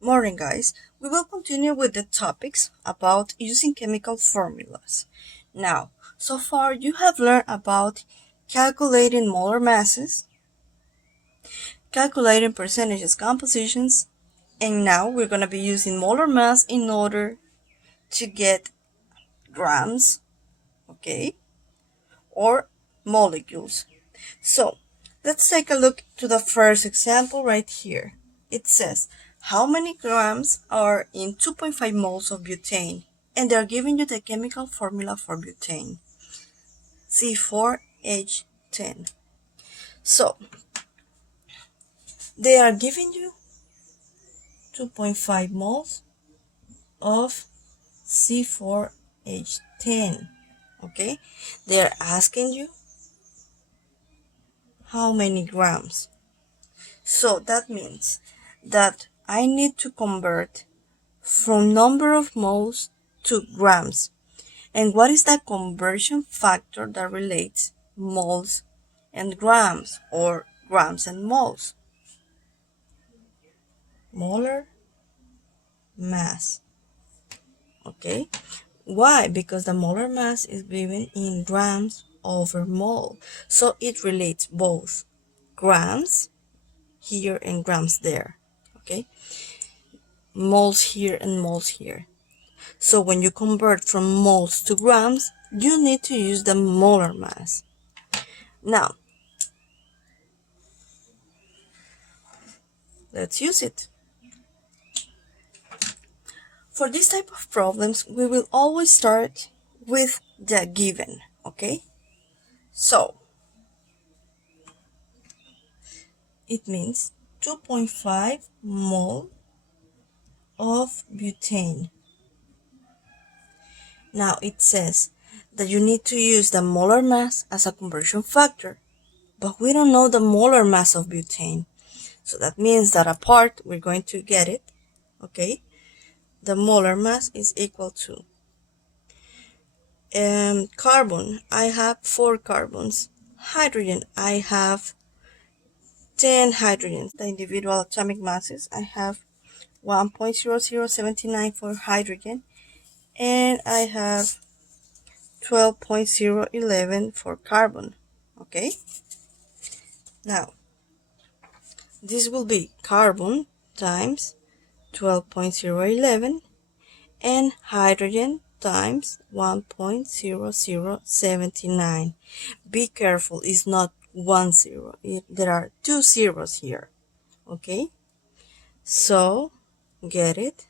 Morning, guys. We will continue with the topics about using chemical formulas. Now, so far you have learned about calculating molar masses, calculating percentages compositions, and now we're going to be using molar mass in order to get grams, okay, or molecules. So, let's take a look to the first example right here. It says, how many grams are in 2.5 moles of butane? And they're giving you the chemical formula for butane, C4H10. So, they are giving you 2.5 moles of C4H10, okay? They're asking you how many grams. So that means that I need to convert from number of moles to grams. And what is that conversion factor that relates moles and grams, or grams and moles? Molar mass. Okay? Why? Because the molar mass is given in grams over mole. So it relates both grams here and grams there. Okay? Moles here and moles here. So when you convert from moles to grams, you need to use the molar mass. Now, let's use it. For this type of problems, we will always start with the given, okay? So, it means 2.5 mole of butane. Now it says that you need to use the molar mass as a conversion factor, but we don't know the molar mass of butane. So that means that apart, we're going to get it, okay? The molar mass is equal to carbon, I have 4 carbons. Hydrogen, I have 10 hydrogens. The individual atomic masses, I have 1.0079 for hydrogen, and I have 12.011 for carbon. Okay, now this will be carbon times 12.011 and hydrogen times 1.0079. Be careful, it's not 1 0. There are 2 zeros here. Okay, so get it,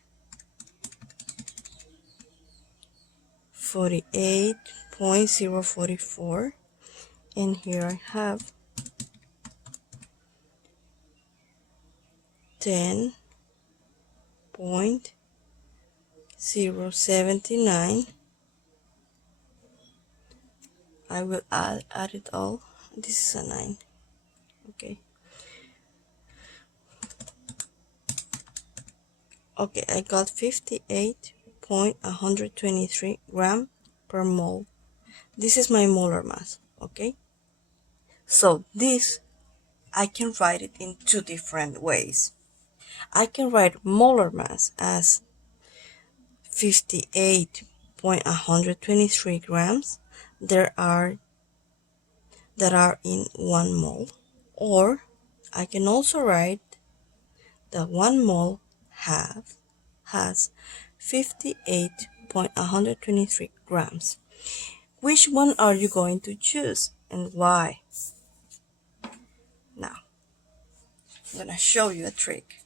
48.044, and here I have 10.079. I will add it all. This is a 9. Okay. Okay, I got 58.123 gram per mole. This is my molar mass, okay? So this, I can write it in 2 different ways. I can write molar mass as 58.123 grams that are in 1 mole, or I can also write that 1 mole has 58.123 grams. Which one are you going to choose and why? Now, I'm going to show you a trick.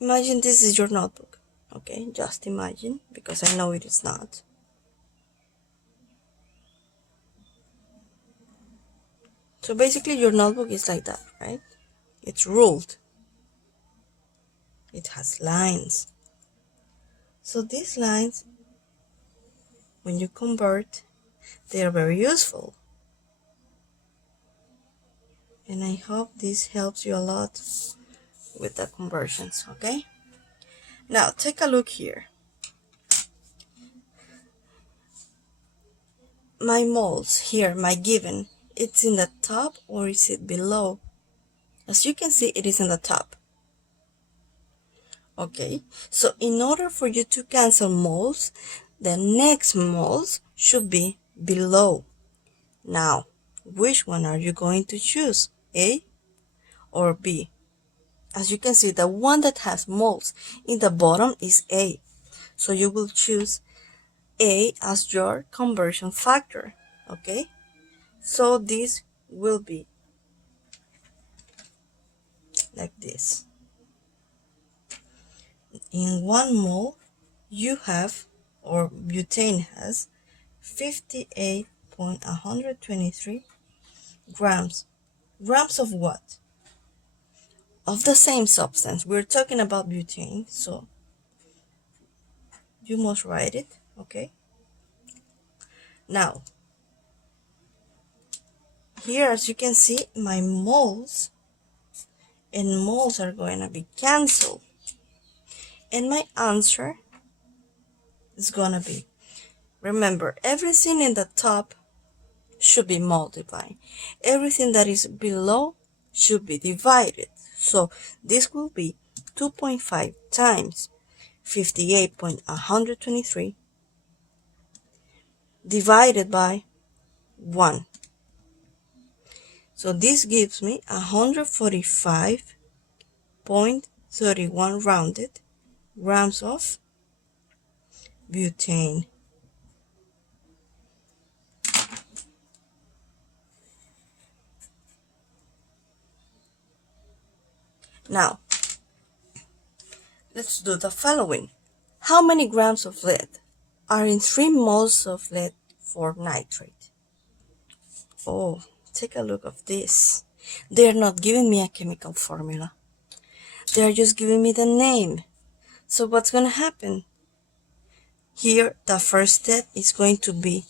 Imagine this is your notebook, okay? Just imagine, because I know it is not. So basically your notebook is like that, right? It's ruled. It has lines. So these lines, when you convert, they are very useful. And I hope this helps you a lot with the conversions, okay? Now take a look here. My moles here, my given, it's in the top or is it below? As you can see, it is in the top. Okay, so in order for you to cancel moles, the next moles should be below. Now, which one are you going to choose? A or B? As you can see, the one that has moles in the bottom is A. So you will choose A as your conversion factor. Okay, so this will be like this. In one mole, you have, or butane has, 58.123 grams. Grams of what? Of the same substance. We're talking about butane, so you must write it, okay? Now, here as you can see, my moles and moles are going to be cancelled. And my answer is going to be, remember, everything in the top should be multiplied. Everything that is below should be divided. So this will be 2.5 times 58.123 divided by 1. So this gives me 145.31 rounded grams of butane. Now, let's do the following. How many grams of lead are in 3 moles of lead for nitrate? Oh, take a look of this. They're not giving me a chemical formula. They're just giving me the name. So what's going to happen? Here, the first step is going to be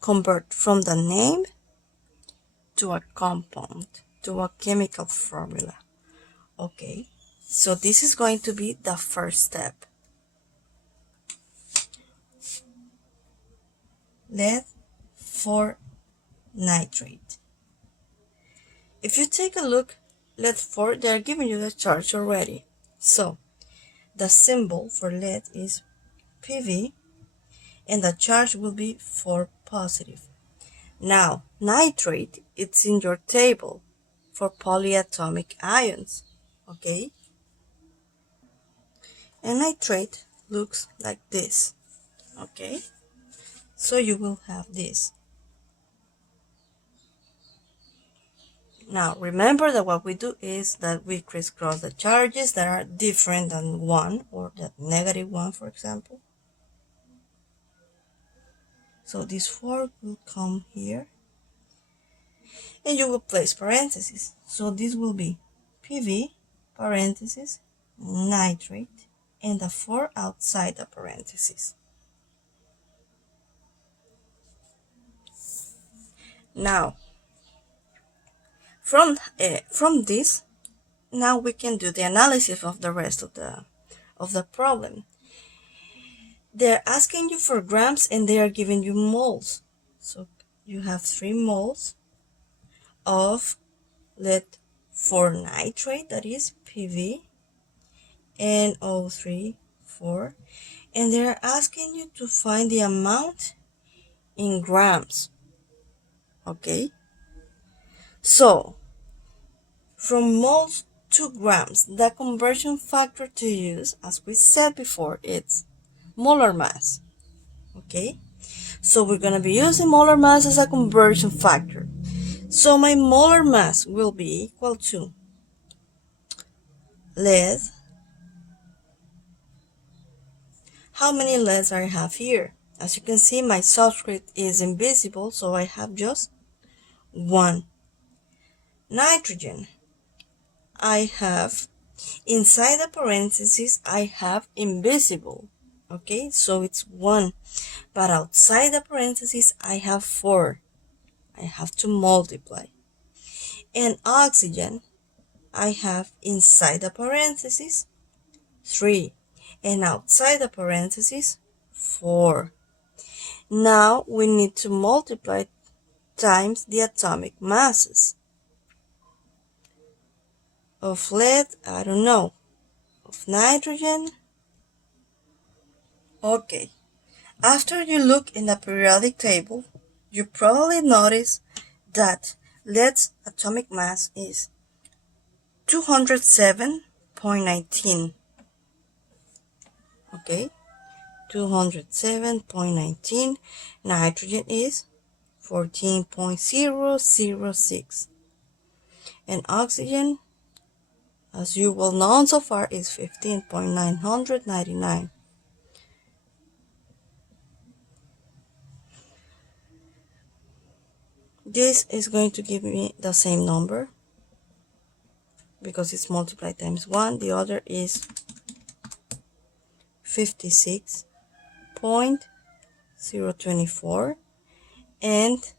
convert from the name to a compound, to a chemical formula. Okay, so this is going to be the first step. Lead for nitrate. If you take a look, lead 4, they're giving you the charge already. So the symbol for lead is Pv, and the charge will be 4 positive. Now, nitrate, it's in your table for polyatomic ions, okay? And nitrate looks like this, okay? So you will have this. Now, remember that what we do is that we crisscross the charges that are different than 1, or that -1, for example. So this 4 will come here, and you will place parentheses. So this will be Pv, parentheses, nitrate, and the 4 outside the parentheses. Now, from this, now we can do the analysis of the rest of the problem. They're asking you for grams and they are giving you moles. So you have 3 moles of lead 4 nitrate, that is Pv, NO3 4, and they're asking you to find the amount in grams. Okay, so from moles to grams, the conversion factor to use, as we said before, it's molar mass. Okay, so we're going to be using molar mass as a conversion factor. So my molar mass will be equal to lead. How many leads I have here? As you can see, my subscript is invisible, so I have just 1. Nitrogen, I have, inside the parentheses, I have invisible. Okay, so it's 1. But outside the parentheses, I have 4. I have to multiply. And oxygen, I have inside the parentheses 3, and outside the parentheses 4. Now we need to multiply times the atomic masses. of lead, I don't know, of nitrogen. Okay, after you look in the periodic table, you probably notice that lead's atomic mass is 207.19. Okay, 207.19. Nitrogen is 14.006. And oxygen, as you will know so far, is 15.999. This is going to give me the same number because it's multiplied times 1. The other is 56.024, and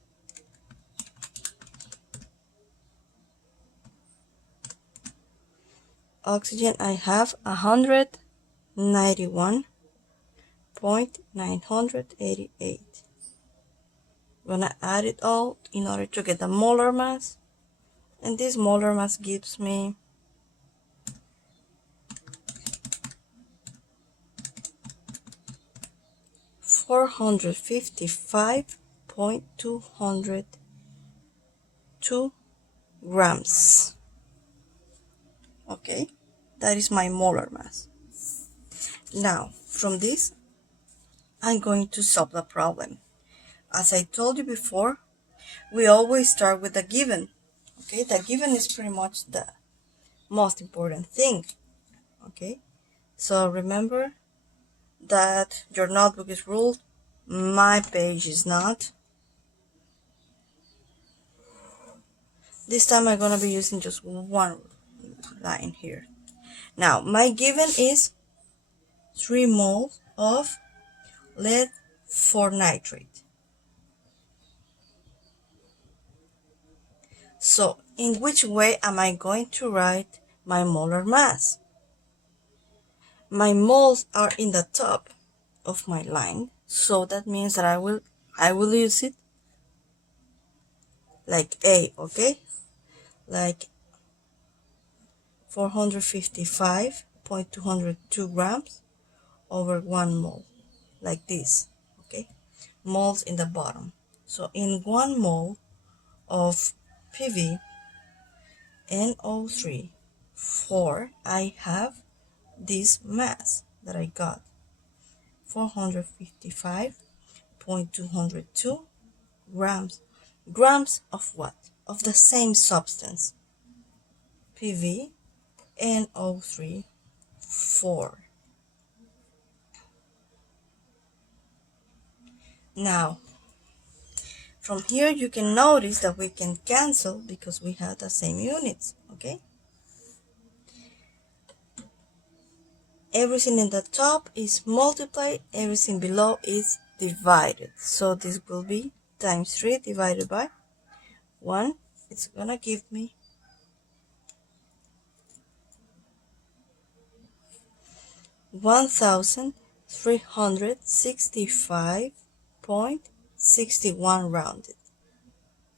oxygen I have 191.988. Gonna add it all in order to get the molar mass, and this molar mass gives me 455.202 grams. Okay, that is my molar mass. Now, from this, I'm going to solve the problem. As I told you before, we always start with the given. Okay, the given is pretty much the most important thing. Okay, so remember that your notebook is ruled, my page is not. This time I'm gonna be using just one line here. Now, my given is 3 moles of lead 4 nitrate. So, in which way am I going to write my molar mass? My moles are in the top of my line, so that means that I will use it like A, okay? Like 455.202 grams over 1 mole, like this, okay? Moles in the bottom. So in 1 mole of PV NO3 4, I have this mass that I got, 455.202 grams. Grams of what? Of the same substance, PV NO3 4. Now, from here you can notice that we can cancel because we have the same units, okay? Everything in the top is multiplied, everything below is divided. So this will be times 3 divided by 1. It's gonna give me 1,365.61 rounded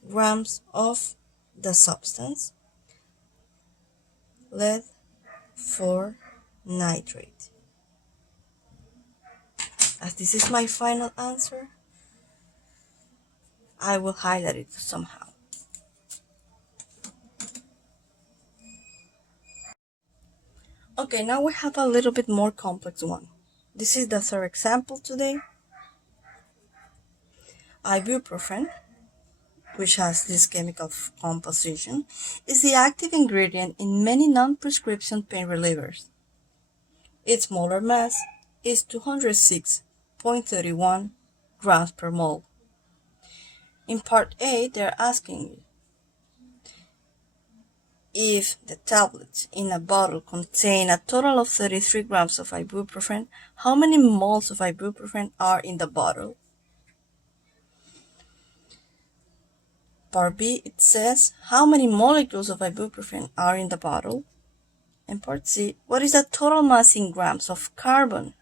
grams of the substance lead 4 nitrate. As this is my final answer, I will highlight it somehow. Okay, now we have a little bit more complex one. This is the third example today. Ibuprofen, which has this chemical composition, is the active ingredient in many non-prescription pain relievers. Its molar mass is 206.31 grams per mole. In part A, they're asking you, if the tablets in a bottle contain a total of 33 grams of ibuprofen, how many moles of ibuprofen are in the bottle? Part B, it says, how many molecules of ibuprofen are in the bottle? And part C, what is the total mass in grams of carbon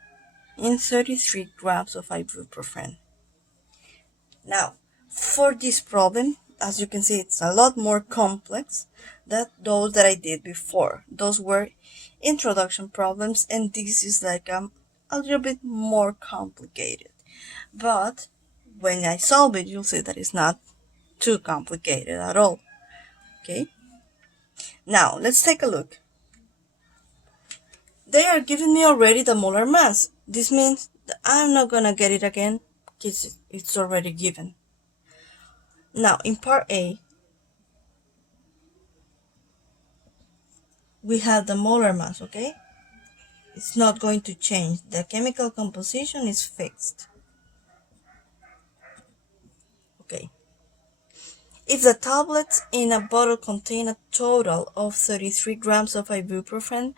in 33 grams of ibuprofen? Now, for this problem, as you can see, it's a lot more complex than those that I did before. Those were introduction problems, and this is like a little bit more complicated. But when I solve it, you'll see that it's not too complicated at all. Okay, now let's take a look. They are giving me already the molar mass. This means that I'm not gonna get it again because it's already given. Now in part A, we have the molar mass, okay? It's not going to change. The chemical composition is fixed. Okay. If the tablets in a bottle contain a total of 33 grams of ibuprofen,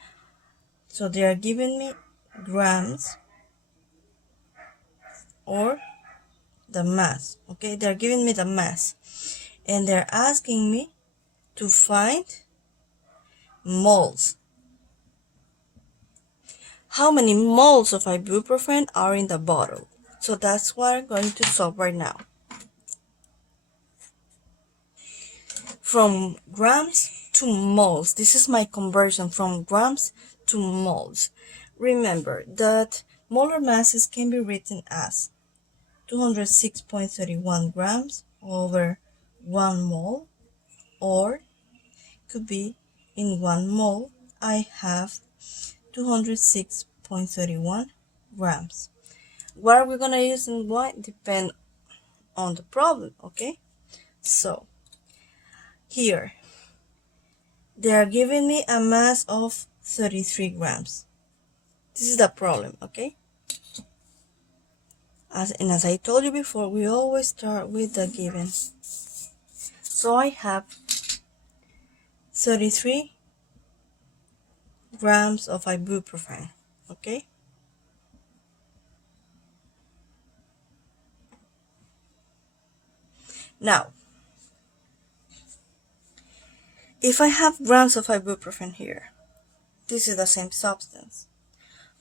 so they are giving me grams or the mass, okay? They're giving me the mass, and they're asking me to find moles. How many moles of ibuprofen are in the bottle? So that's what I'm going to solve right now. From grams to moles. This is my conversion from grams to moles. Remember that molar masses can be written as 206.31 grams over 1 mole, or could be in 1 mole I have 206.31 grams. What are we going to use and why? Depend on the problem, okay? So here they are giving me a mass of 33 grams. This is the problem, okay? As I told you before, we always start with the given. So I have 33 grams of ibuprofen, okay? Now, if I have grams of ibuprofen here, this is the same substance.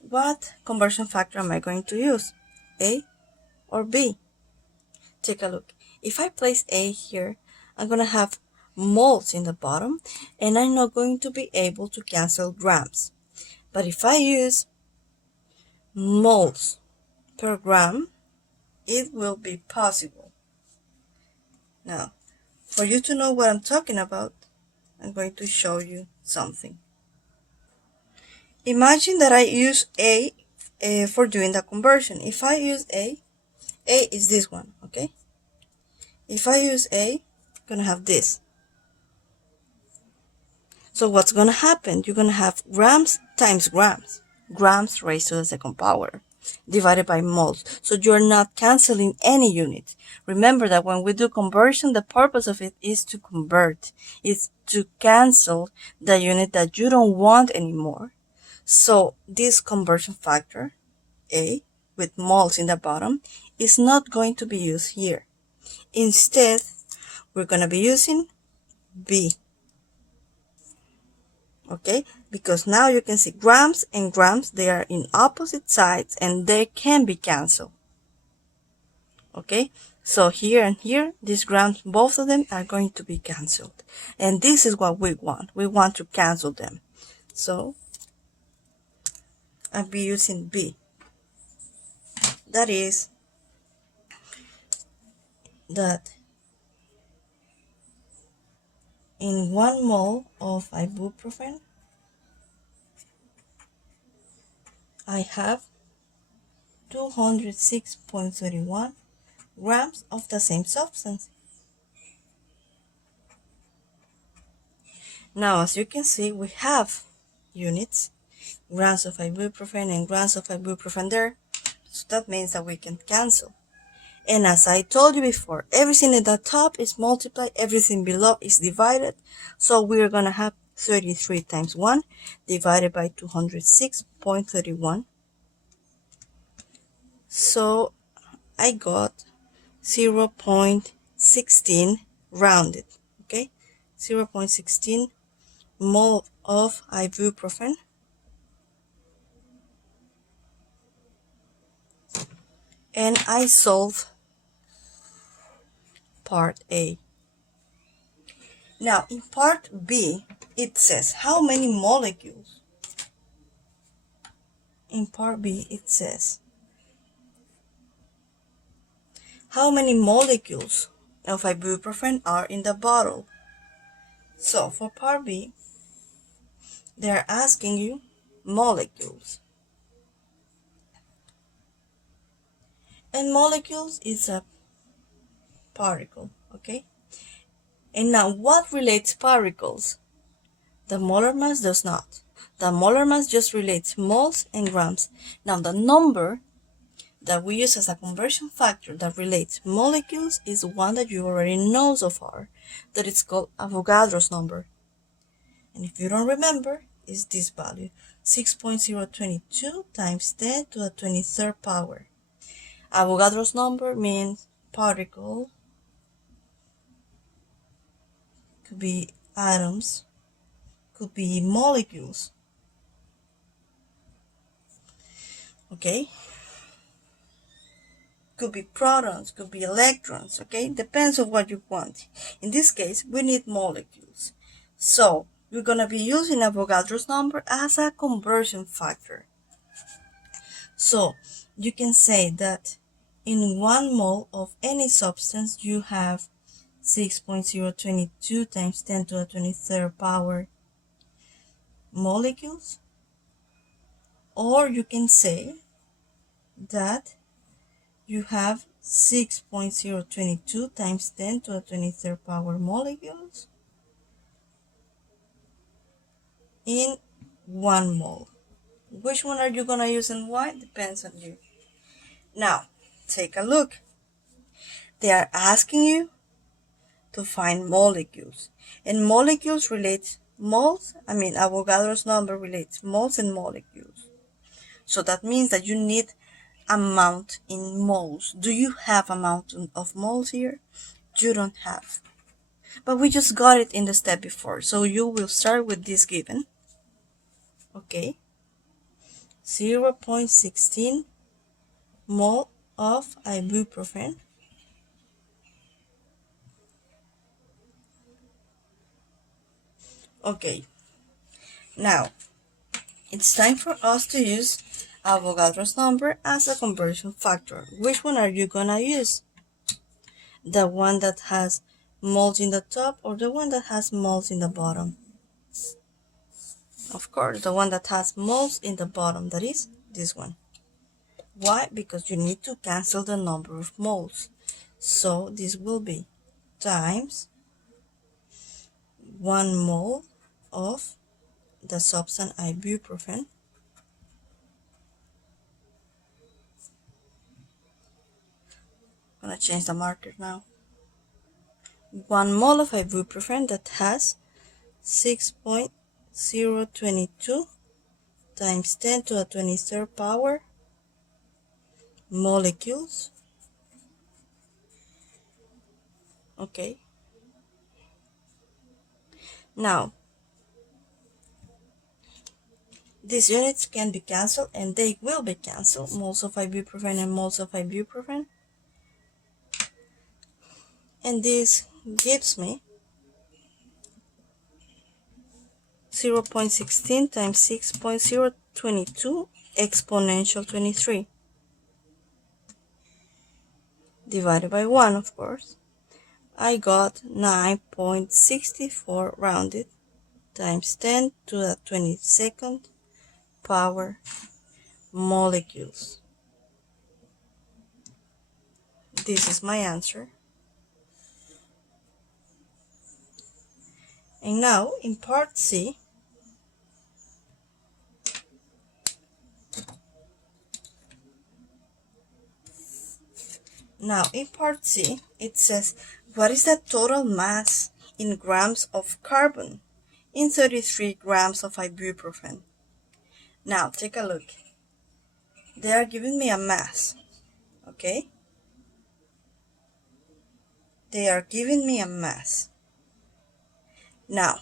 What conversion factor am I going to use? A or B? Take a look. If I place A here, I'm going to have moles in the bottom, and I'm not going to be able to cancel grams. But if I use moles per gram, it will be possible. Now, for you to know what I'm talking about, I'm going to show you something. Imagine that I use A for doing the conversion. If I use A is this one, okay? If I use A, I'm going to have this. So what's going to happen? You're going to have grams times grams. Grams raised to the second power divided by moles. So you're not canceling any unit. Remember that when we do conversion, the purpose of it is to convert. It's to cancel the unit that you don't want anymore. So this conversion factor, A, with moles in the bottom, is not going to be used here. Instead, we're going to be using B. Okay, because now you can see grams and grams, they are in opposite sides and they can be canceled. Okay, so here and here, these grams, both of them are going to be canceled, and this is what we want to cancel them. So I'll be using B. That is that in 1 mole of ibuprofen I have 206.31 grams of the same substance. Now, as you can see, we have units, grams of ibuprofen and grams of ibuprofen there. So that means that we can cancel. And as I told you before, everything at the top is multiplied, everything below is divided. So we're going to have 33 times 1 divided by 206.31. So I got 0.16 rounded, okay? 0.16 mole of ibuprofen. And I solve part A. Now, in part B, it says how many molecules. In part B, it says how many molecules of ibuprofen are in the bottle. So, for part B, they're asking you molecules. And molecules is a particle, okay? And now, what relates particles? The molar mass does not. The molar mass just relates moles and grams. Now, the number that we use as a conversion factor that relates molecules is one that you already know so far, that it's called Avogadro's number. And if you don't remember, it's this value, 6.022 times 10 to the 23rd power. Avogadro's number means particle, could be atoms, could be molecules. Okay? Could be protons, could be electrons, okay? Depends on what you want. In this case, we need molecules. So, we're going to be using Avogadro's number as a conversion factor. So, you can say that in 1 mole of any substance, you have 6.022 times 10 to the 23rd power molecules. Or you can say that you have 6.022 times 10 to the 23rd power molecules in 1 mole. Which one are you going to use and why? Depends on you. Now, take a look. They are asking you to find molecules. And molecules relate moles. Avogadro's number relates moles and molecules. So that means that you need amount in moles. Do you have amount of moles here? You don't have. But we just got it in the step before. So you will start with this given. Okay. 0.16 mole of ibuprofen. Okay. Now, it's time for us to use Avogadro's number as a conversion factor. Which one are you gonna use? The one that has moles in the top or the one that has moles in the bottom? Of course, the one that has moles in the bottom, that is this one. Why? Because you need to cancel the number of moles. So this will be times 1 mole of the substance ibuprofen I'm gonna change the marker now. 1 mole of ibuprofen that has 6.022 times 10 to the 23rd power molecules. Okay. Now, these units can be cancelled and they will be cancelled. Moles of ibuprofen and moles of ibuprofen. And this gives me 0.16 times 6.022 exponential 23 divided by 1, of course. I got 9.64 rounded times 10 to the 22nd power molecules. This is my answer. And now in part C, it says, what is the total mass in grams of carbon in 33 grams of ibuprofen? Now take a look. They are giving me a mass, okay? They are giving me a mass. Now,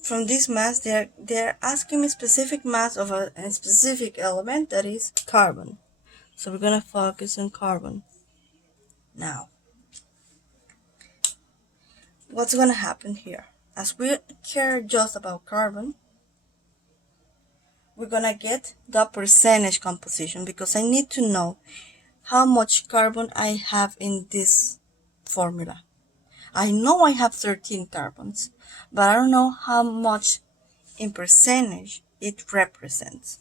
from this mass, they're asking me specific mass of a specific element, that is carbon. So we're going to focus on carbon. Now, what's gonna happen here? As we care just about carbon, we're gonna get the percentage composition, because I need to know how much carbon I have in this formula. I know I have 13 carbons, but I don't know how much in percentage it represents.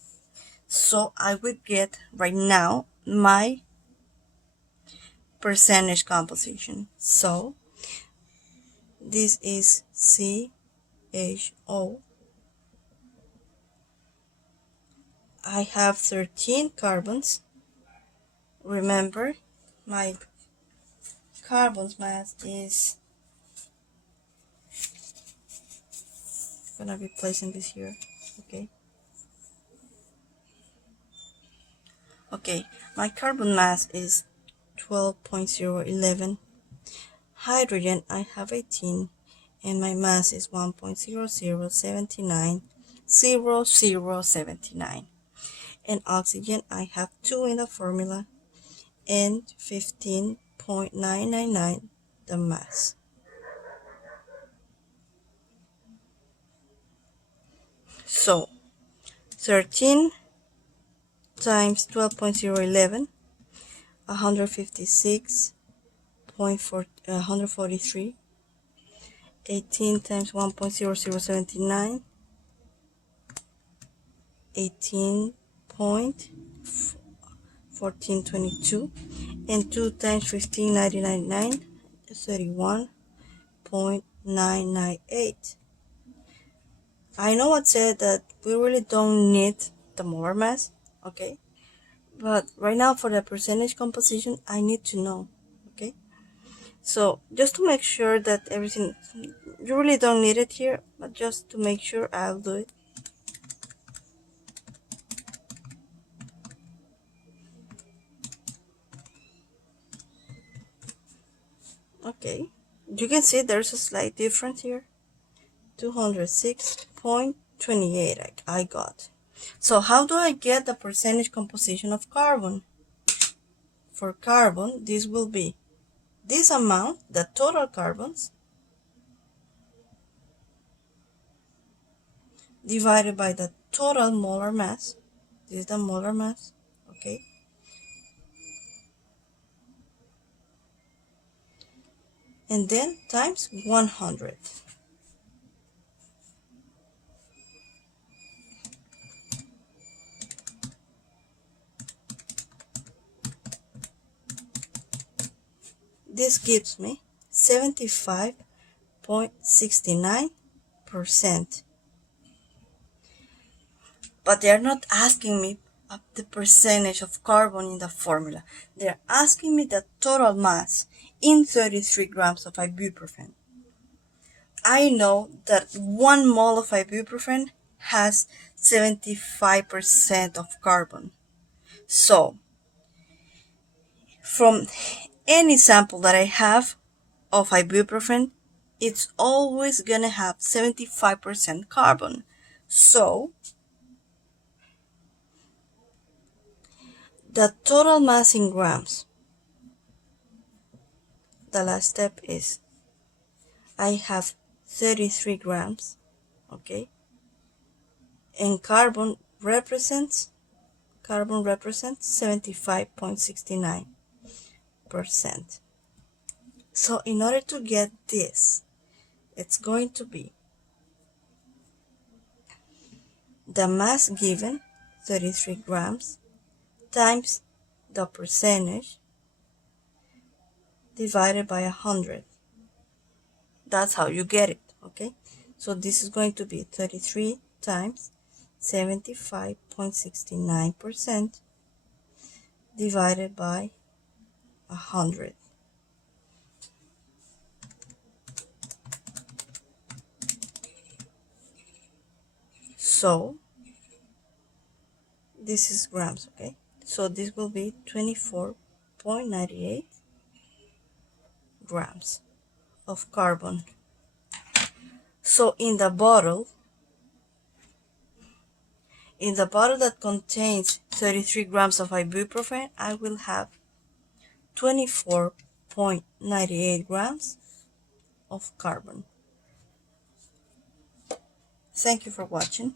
So I would get right now my percentage composition. So this is CHO. I have 13 carbons. Remember, my carbon's mass is gonna be placing this here. Okay, my carbon mass is 12.011. Hydrogen, I have 18, and my mass is 1.0079. And oxygen, I have 2 in the formula and 15.999 the mass. So 13 times 12.011, 143. 18 times 1.0079, 18.1422, and 2 times 15.999, 31.998. I know I said that we really don't need the molar mass, okay? But right now for the percentage composition, I need to know, okay? So just to make sure that everything, you really don't need it here, but just to make sure, I'll do it. Okay, you can see there's a slight difference here. 206.28 I got. So how do I get the percentage composition of carbon? For carbon, this will be this amount, the total carbons, divided by the total molar mass. This is the molar mass, okay? And then times 100. This gives me 75.69%. But they're not asking me the percentage of carbon in the formula. They're asking me the total mass in 33 grams of ibuprofen. I know that 1 mole of ibuprofen has 75% of carbon. So, from any sample that I have of ibuprofen, it's always gonna have 75% carbon. So, the total mass in grams, the last step is, I have 33 grams, okay? And carbon represents 75.69%. So in order to get this, it's going to be the mass given, 33 grams, times the percentage divided by 100. That's how you get it, okay? So this is going to be 33 times 75.69% divided by 100. So this is grams, okay? So this will be 24.98 grams of carbon. So in the bottle that contains 33 grams of ibuprofen, I will have 24.98 grams of carbon. Thank you for watching.